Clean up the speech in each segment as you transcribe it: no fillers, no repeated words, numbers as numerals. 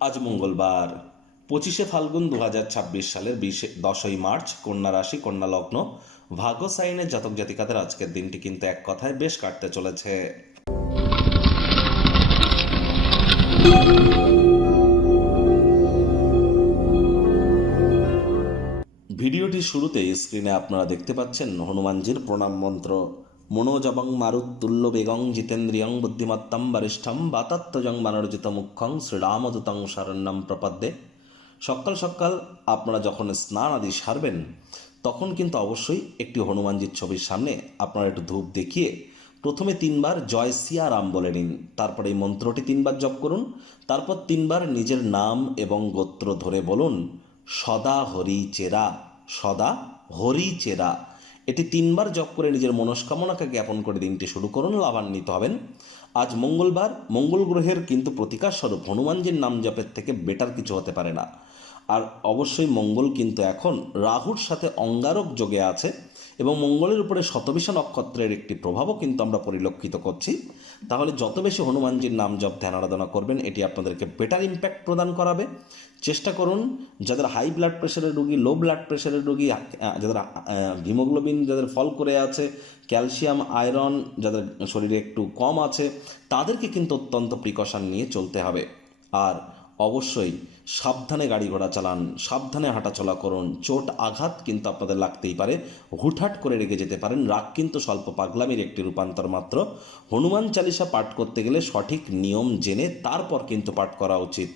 আজ মঙ্গলবার 25শে ফাল্গুন 2026 সালের 10ই মার্চ, কন্যা রাশি, কন্যা লগ্ন, ভাগ্য সাইনের জাতক জাতিকাদের আজকের দিনটি কিন্তু এক কথায় বেশ কাটতে চলেছে। ভিডিওটি শুরুতেই স্ক্রিনে আপনারা দেখতে পাচ্ছেন হনুমানজির প্রণাম মন্ত্র। মনোজবং মারুত্তুল্য বেগং জিতেন্দ্রিয়ং বুদ্ধিমত্তম বরিষ্ঠম বাতাত্মজং বানর্জিত মুখ্যং শ্রীরামদূতং শরণ্যম প্রপদ্যে। সকাল সকাল আপনারা যখন স্নান আদি সারবেন তখন কিন্তু অবশ্যই একটি হনুমানজির ছবির সামনে আপনারা একটু ধূপ দেখিয়ে প্রথমে 3বার জয় সিয়া রাম বলে নিন। তারপর এই মন্ত্রটি 3বার জপ করুন। তারপর 3বার নিজের নাম এবং গোত্র ধরে বলুন, সদা হরি চেরা, সদা হরি চেরা। এটি 3বার জপ করে নিজের মনস্কামনাকে জ্ঞাপন করে দিনটি শুরু করুন, লাভান্বিত হবেন। আজ মঙ্গলবার, মঙ্গল গ্রহের কিন্তু প্রতিকার স্বরূপ হনুমানজির নাম জপের থেকে বেটার কিছু হতে পারে না। আর অবশ্যই মঙ্গল কিন্তু এখন রাহুর সাথে অঙ্গারক যোগে আছে এবং মঙ্গলের উপরে শতবিশা নক্ষত্রের একটি প্রভাবও কিন্তু আমরা পরিলক্ষিত করছি। তাহলে যত বেশি হনুমানজির নাম জপ ধ্যান আরাধনা করবেন এটি আপনাদেরকে বেটার ইম্প্যাক্ট প্রদান করাবে। চেষ্টা করুন যাদের হাই ব্লাড প্রেশারের রোগী, লো ব্লাড প্রেশারের রোগী, যাদের হিমোগ্লোবিন যাদের ফল করে আছে, ক্যালসিয়াম আয়রন যাদের শরীরে একটু কম আছে, তাদেরকে কিন্তু অত্যন্ত প্রিকশন নিয়ে চলতে হবে। আর অবশ্যই সাবধানে গাড়ি ঘোড়া চালান, সাবধানে হাঁটাচলা করুন। চোট আঘাত কিন্তু আপনাদের লাগতেই পারে, হুটহাট করে রেগে যেতে পারেন। রাগ কিন্তু স্বল্প পাগলামির একটি রূপান্তর মাত্র। হনুমান চালিসা পাঠ করতে গেলে সঠিক নিয়ম জেনে তারপর কিন্তু পাঠ করা উচিত।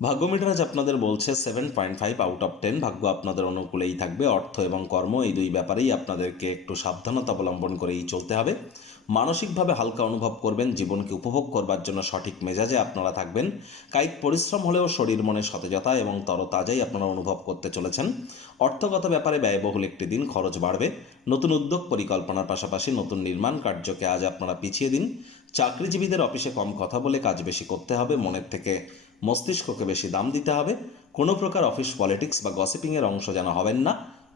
ভাগ্য মিটার আজ আপনাদের বলছে 7.5/10। ভাগ্য আপনাদের অনুকূলেই থাকবে। অর্থ এবং কর্ম এই দুই ব্যাপারেই আপনাদেরকে একটু সাবধানতা অবলম্বন করেই চলতে হবে। মানসিকভাবে হালকা অনুভব করবেন, জীবনকে উপভোগ করবার জন্য সঠিক মেজাজে আপনারা থাকবেন। কায়িক পরিশ্রম হলেও শরীর মনে সতেজতা এবং তরতাজাই আপনারা অনুভব করতে চলেছেন। অর্থগত ব্যাপারে ব্যয়বহুল একটি দিন, খরচ বাড়বে। নতুন উদ্যোগ পরিকল্পনার পাশাপাশি নতুন নির্মাণ কার্যকে আজ আপনারা পিছিয়ে দিন। চাকরিজীবীদের অফিসে কম কথা বলে কাজ বেশি করতে হবে, মনের থেকে মস্তিষ্ককে বেশি দাম দিতে হবে। কোনো প্রকার অফিস পলিটিক্স বা গসিপিংয়ের অংশ যেন হবেন না।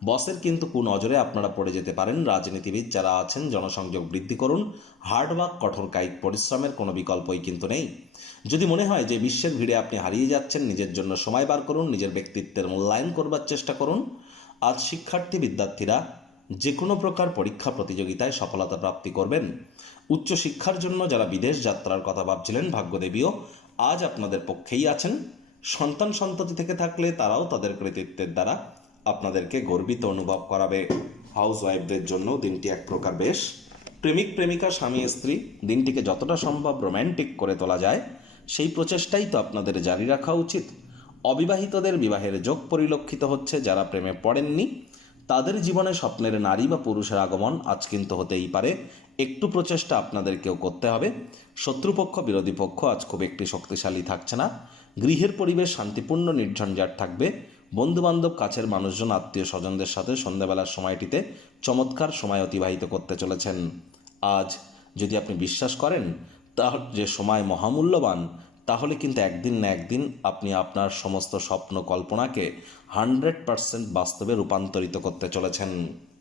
বসের কিন্তু কুনজরে আপনারা পড়ে যেতে পারেন। রাজনীতিবিদ যারা আছেন জনসংযোগ বৃদ্ধি করুন। হার্ডওয়ার্ক, কঠোর কায়িক পরিশ্রমের কোনো বিকল্পই কিন্তু নেই। যদি মনে হয় যে বিশ্বের ভিড়ে আপনি হারিয়ে যাচ্ছেন, নিজের জন্য সময় বার করুন, নিজের ব্যক্তিত্বের মূল্যায়ন করবার চেষ্টা করুন। আজ শিক্ষার্থী বিদ্যার্থীরা যে কোনো প্রকার পরীক্ষা প্রতিযোগিতায় সফলতা প্রাপ্তি করবেন। উচ্চশিক্ষার জন্য যারা বিদেশ যাত্রার কথা ভাবছিলেন, ভাগ্যদেবীও আজ আপনাদের পক্ষেই আছেন। সন্তান সন্ততি থেকে থাকলে তারাও তাদের কৃতিত্বের দ্বারা আপনাদেরকে গর্বিত অনুভব করাবে। হাউস ওয়াইফদের জন্য দিনটি এক প্রকার বেশ। প্রেমিক প্রেমিকা, স্বামী স্ত্রী দিনটিকে যতটা সম্ভব রোম্যান্টিক করে তোলা যায় সেই প্রচেষ্টাই তো আপনাদের জারি রাখা উচিত। অবিবাহিতদের বিবাহের যোগ পরিলক্ষিত হচ্ছে। যারা প্রেমে পড়েননি তাদের জীবনে স্বপ্নের নারী বা পুরুষের আগমন আজ কিন্তু হতেই পারে। একটু প্রচেষ্টা আপনাদেরকেও করতে হবে। শত্রুপক্ষ, বিরোধী পক্ষ আজ খুব একটি শক্তিশালী থাকছে না। গৃহের পরিবেশ শান্তিপূর্ণ, নির্ঝঞ্ঝাট থাকবে। বন্ধুবান্ধব, কাছের মানুষজন, আত্মীয় স্বজনদের সাথে সন্ধ্যাবেলার সময়টিতে চমৎকার সময় অতিবাহিত করতে চলেছেন। আজ যদি আপনি বিশ্বাস করেন তার যে সময় মহামূল্যবান, তাহলে কিন্তু একদিন না একদিন আপনি আপনার সমস্ত স্বপ্ন কল্পনাকে 100% বাস্তবে রূপান্তরিত করতে চলেছেন।